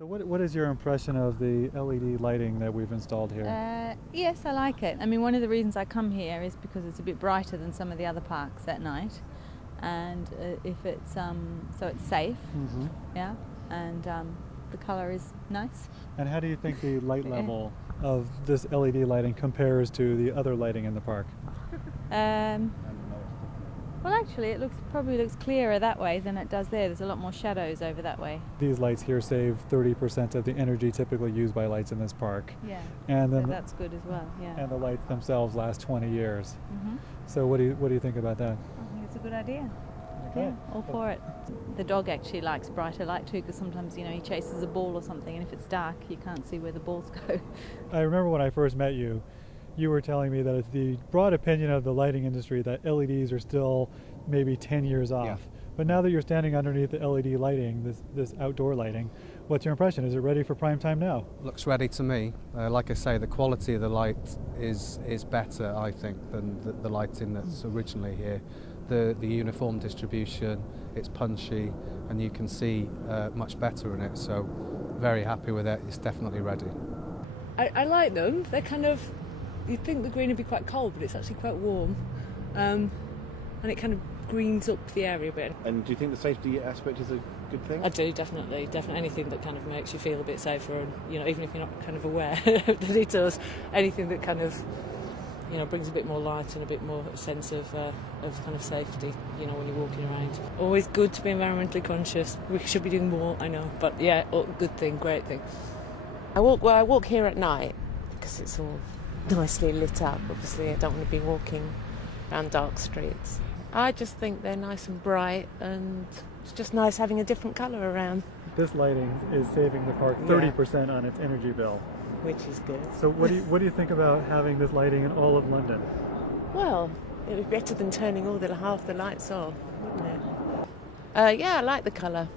So what is your impression of the LED lighting that we've installed here? Yes, I like it. I mean, one of the reasons I come here is because it's a bit brighter than some of the other parks at night, and if it's so it's safe, yeah, and the colour is nice. And how do you think the light level of this LED lighting compares to the other lighting in the park? Well, actually, it probably looks clearer that way than it does there. There's a lot more shadows over that way. These lights here save 30% of the energy typically used by lights in this park. Yeah, and then so that's good as well. Yeah, and the lights themselves last 20 years. Mm-hmm. So what do you think about that? I think it's a good idea. Okay. Yeah, all for it. The dog actually likes brighter light too, because sometimes, you know, he chases a ball or something, and if it's dark, you can't see where the balls go. I remember when I first met you, you were telling me that it's the broad opinion of the lighting industry that LEDs are still maybe 10 years off. Yeah. But now that you're standing underneath the LED lighting, this outdoor lighting, what's your impression? Is it ready for prime time now? Looks ready to me. Like I say, the quality of the light is better, I think, than the lighting that's originally here. The uniform distribution, it's punchy, and you can see much better in it, so very happy with it. It's definitely ready. I like them. They're kind of, you'd think the green would be quite cold, but it's actually quite warm, and it kind of greens up the area a bit. And do you think the safety aspect is a good thing? I do, definitely. Anything that kind of makes you feel a bit safer, and, you know, even if you're not kind of aware that it does, anything that kind of, you know, brings a bit more light and a bit more sense of kind of safety, you know, when you're walking around. Always good to be environmentally conscious. We should be doing more, I know, but yeah, good thing, great thing. I walk here at night because it's all nicely lit up. Obviously, I don't want to be walking around dark streets. I just think they're nice and bright, and it's just nice having a different colour around. This lighting is saving the park 30% on its energy bill. Which is good. So what do you think about having this lighting in all of London? Well, it would be better than turning half the lights off, wouldn't it? Yeah, I like the colour.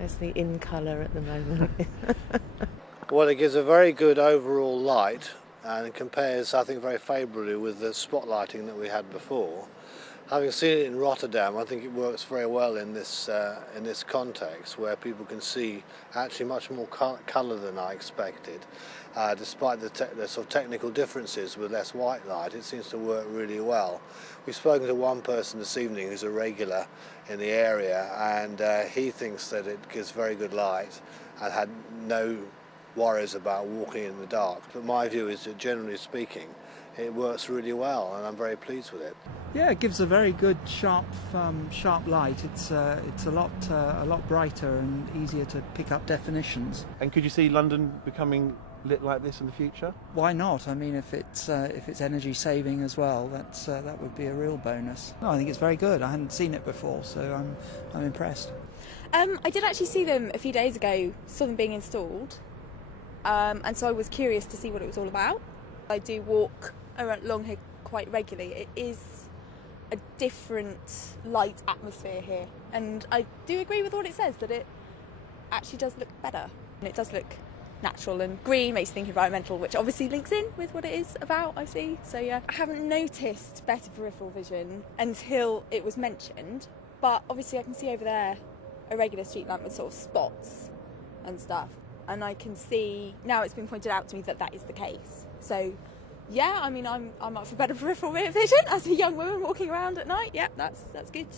It's the in colour at the moment. Well, it gives a very good overall light and compares, I think, very favourably with the spotlighting that we had before. Having seen it in Rotterdam, I think it works very well in this context, where people can see actually much more colour than I expected. Despite the sort of technical differences with less white light, it seems to work really well. We've spoken to one person this evening who's a regular in the area, and he thinks that it gives very good light and had no worries about walking in the dark. But my view is that, generally speaking, it works really well, and I'm very pleased with it. Yeah, it gives a very good sharp light. It's a lot brighter and easier to pick up definitions. And could you see London becoming lit like this in the future? Why not? I mean, if it's energy saving as well, that would be a real bonus. No, I think it's very good. I hadn't seen it before, so I'm impressed. I did actually see them a few days ago. Saw them being installed, and so I was curious to see what it was all about. I do walk along here quite regularly. It is a different light atmosphere here, and I do agree with what it says, that it actually does look better, and it does look natural, and green makes you think environmental, which obviously links in with what it is about, I see. So yeah, I haven't noticed better peripheral vision until it was mentioned, but obviously I can see over there a regular street lamp with sort of spots and stuff, and I can see now it's been pointed out to me that that is the case. So yeah, I mean, I'm up for better peripheral vision as a young woman walking around at night. Yeah, that's good.